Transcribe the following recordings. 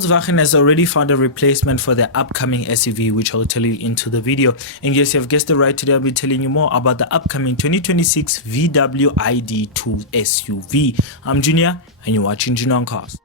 Volkswagen has already found a replacement for their upcoming SUV, which I'll tell you into the video. And yes, you have guessed it right, today I'll be telling you more about the upcoming 2026 VW ID.2 SUV. I'm Junior and you're watching Junior on Cars.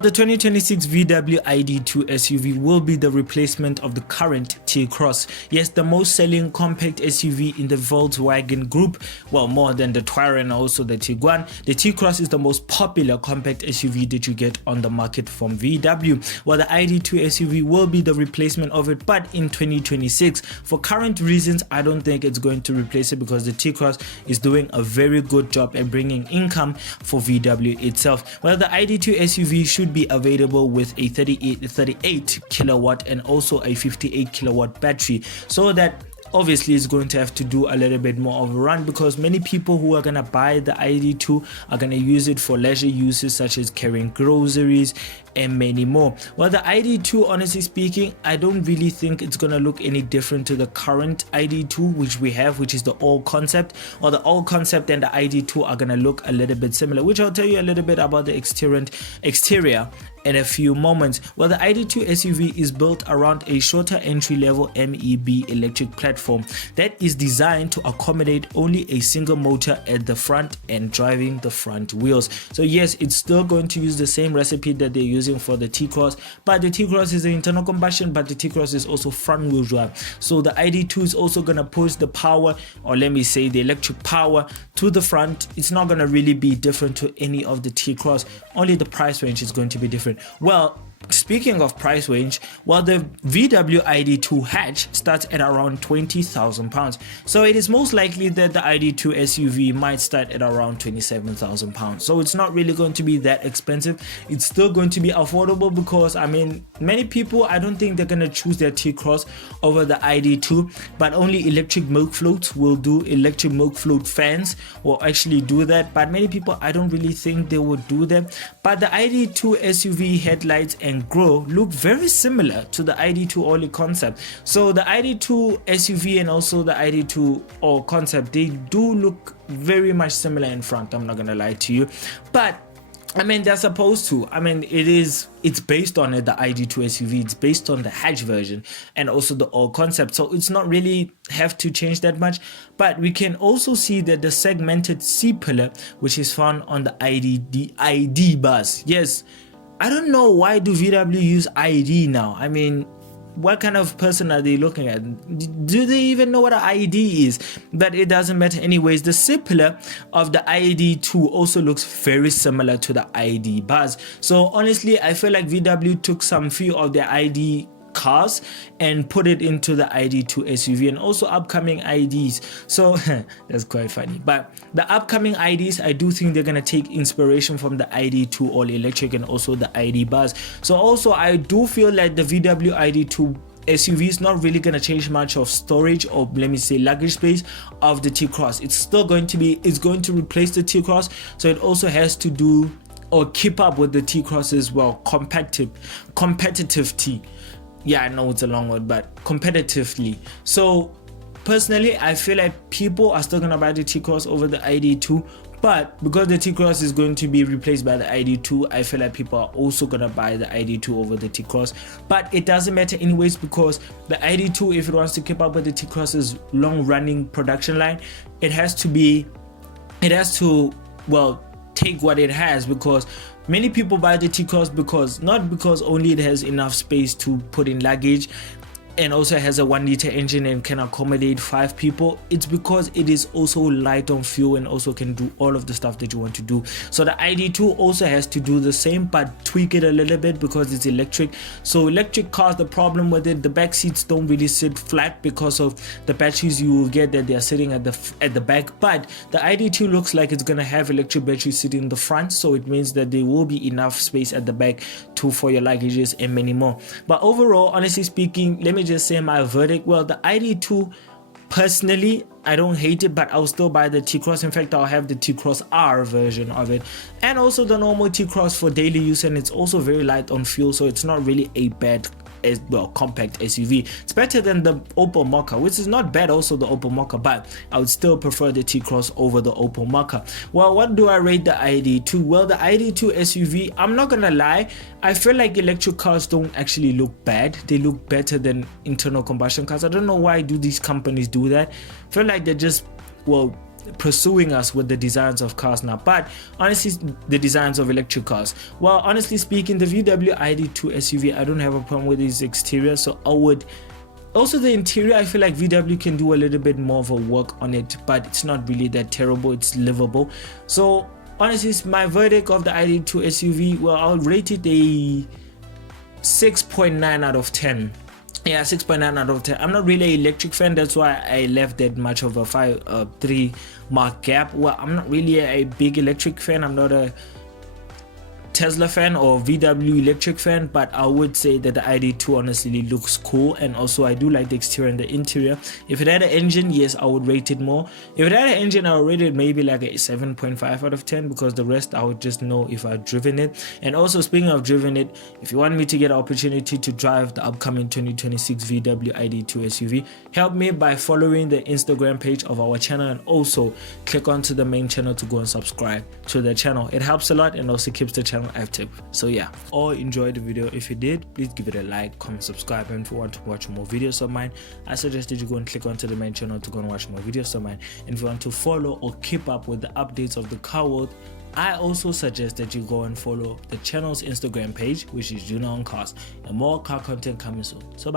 The 2026 VW ID.2 SUV will be the replacement of the current T-Cross. Yes, the most selling compact SUV in the Volkswagen group. Well, more than the Touareg and also the Tiguan. The T-Cross is the most popular compact SUV that you get on the market from VW. Well, the ID.2 SUV will be the replacement of it, but in 2026. For current reasons, I don't think it's going to replace it because the T-Cross is doing a very good job at bringing income for VW itself. Well, the ID.2 SUV should be available with a 38 kilowatt and also a 58 kilowatt battery, so that obviously it's going to have to do a little bit more of a run, because many people who are going to buy the ID.2 are going to use it for leisure uses such as carrying groceries and many more. Well, the ID.2, honestly speaking, I don't really think it's going to look any different to the current ID.2 which we have, which is the all concept. Or the all concept and the ID.2 are going to look a little bit similar, which I'll tell you a little bit about the exterior in a few moments. Well, the ID.2 SUV is built around a shorter entry-level MEB electric platform that is designed to accommodate only a single motor at the front and driving the front wheels. So yes, it's still going to use the same recipe that they're using for the T-Cross, but the T-Cross is an internal combustion, but the T-Cross is also front wheel drive. So the ID.2 is also going to push the power, or let me say the electric power, to the front. It's not going to really be different to any of the T-Cross, only the price range is going to be different. Well, speaking of price range, well, the VW ID.2 hatch starts at around £20,000. So it is most likely that the ID.2 SUV might start at around £27,000. So it's not really going to be that expensive. It's still going to be affordable because, I mean, many people, I don't think they're going to choose their T-Cross over the ID.2, but only electric milk floats will do. Electric milk float fans will actually do that, but many people, I don't really think they would do that. But the ID.2 SUV headlights and grille look very similar to the ID.2 All concept. So the ID.2 SUV and also the ID.2 All concept, they do look very much similar in front, I'm not gonna lie to you. But I mean, they're supposed to. I mean, it's based on it, the ID.2 SUV. It's based on the hatch version and also the all concept. So it's not really have to change that much. But we can also see that the segmented C-pillar, which is found on the ID bus. Yes, I don't know why do VW use ID now. I mean, what kind of person are they looking at? Do they even know what an ID is? But it doesn't matter anyways. The C-pillar of the ID.2 also looks very similar to the ID bus. So honestly, I feel like VW took some few of their ID cars and put it into the ID.2 SUV and also upcoming IDs. So that's quite funny. But the upcoming IDs, I do think they're gonna take inspiration from the ID.2 all electric and also the ID bus. So also I do feel like the VW ID.2 SUV is not really going to change much of storage, or let me say luggage space, of the T-Cross. It's still going to be, it's going to replace the T-Cross, so it also has to do or keep up with the T-Cross as well. Competitive T. Yeah, I know it's a long word, but competitively. So personally, I feel like people are still going to buy the T-Cross over the ID.2. But because the T-Cross is going to be replaced by the ID.2, I feel like people are also going to buy the ID.2 over the T-Cross. But it doesn't matter anyways, because the ID.2, if it wants to keep up with the T-Cross's long-running production line, it has to, well, take what it has, because many people buy the T-Cross not because only it has enough space to put in luggage and also has a 1-liter engine and can accommodate 5 people. It's because it is also light on fuel and also can do all of the stuff that you want to do. So the ID.2 also has to do the same, but tweak it a little bit because it's electric. So electric cars, the problem with it, the back seats don't really sit flat because of the batteries you will get that they are sitting at the back. But the ID.2 looks like it's gonna have electric batteries sitting in the front, so it means that there will be enough space at the back for your luggages and many more. But overall, honestly speaking, let me just say my verdict. Well, the ID.2, personally, I don't hate it, but I'll still buy the T-Cross. In fact, I'll have the T-Cross R version of it, and also the normal T-Cross for daily use, and it's also very light on fuel, so it's not really a bad compact SUV. It's better than the Opel Mokka, which is not bad also, the Opel Mokka, but I would still prefer the T-Cross over the Opel Mokka. Well, what do I rate the ID.2? Well, the ID.2 SUV, I'm not gonna lie, I feel like electric cars don't actually look bad. They look better than internal combustion cars. I don't know why do these companies do that. I feel like they're just, well, pursuing us with the designs of cars now, but honestly the designs of electric cars, well, honestly speaking, the VW ID.2 SUV, I don't have a problem with its exterior, so I would also, the interior, I feel like VW can do a little bit more of a work on it, but it's not really that terrible, it's livable. So honestly, my verdict of the ID.2 SUV, well, I'll rate it a 6.9 out of 10. Yeah, 6.9 out of 10. I'm not really an electric fan, that's why I left that much of a 3 mark gap. Well, I'm not really a big electric fan. I'm not a Tesla fan or VW electric fan, but I would say that the ID.2 honestly looks cool, and also I do like the exterior and the interior. If it had an engine, yes, I would rate it more. If it had an engine, I would rate it maybe like a 7.5 out of 10, because the rest I would just know if I've driven it. And also, speaking of driven it, if you want me to get an opportunity to drive the upcoming 2026 VW ID.2 SUV, help me by following the Instagram page of our channel, and also click onto the main channel to go and subscribe to the channel. It helps a lot and also keeps the channel active. So yeah, all enjoyed the video. If you did, please give it a like, comment, subscribe, and if you want to watch more videos of mine, I suggest that you go and click onto the main channel to go and watch more videos of mine. And if you want to follow or keep up with the updates of the car world, I also suggest that you go and follow the channel's Instagram page, which is Juna on Cars, and more car content coming soon. So bye.